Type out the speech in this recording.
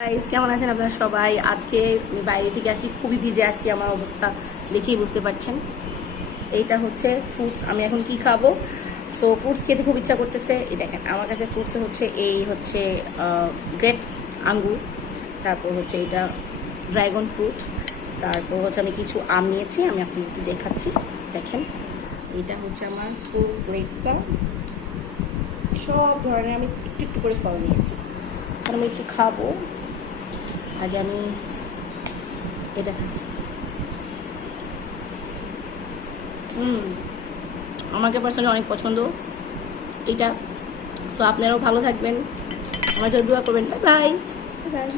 Guys কেমন আছেন আপনারা সবাই? আজকে আমি বাইরে থেকে আসি, খুবই ভিজে আসি, আমার অবস্থা দেখেই বুঝতে পারছেন। এইটা হচ্ছে ফ্রুটস, আমি এখন কি খাবো। সো ফ্রুটস খেতে খুব ইচ্ছা করতেছে। এই দেখেন আমার কাছে ফ্রুটস হচ্ছে এই হচ্ছে গ্রেপস, আঙ্গুর, তারপর হচ্ছে এটা ড্রাগন ফ্রুট, তারপর হচ্ছে আমি কিছু আম নিয়েছি, আমি আপনাকে একটু দেখাচ্ছি। দেখেন এটা হচ্ছে আমার ফুল প্লেটটা, সব ধরনের আমি একটু একটু করে ফল নিয়েছি। আর আমি একটু খাবো, আগে আমি এটা খাচ্ছি। আমাকে পার্সোনালি অনেক পছন্দ এটা। সো আপনারাও ভালো থাকবেন, আমার জন্য দোয়া করবেন। Bye bye bye.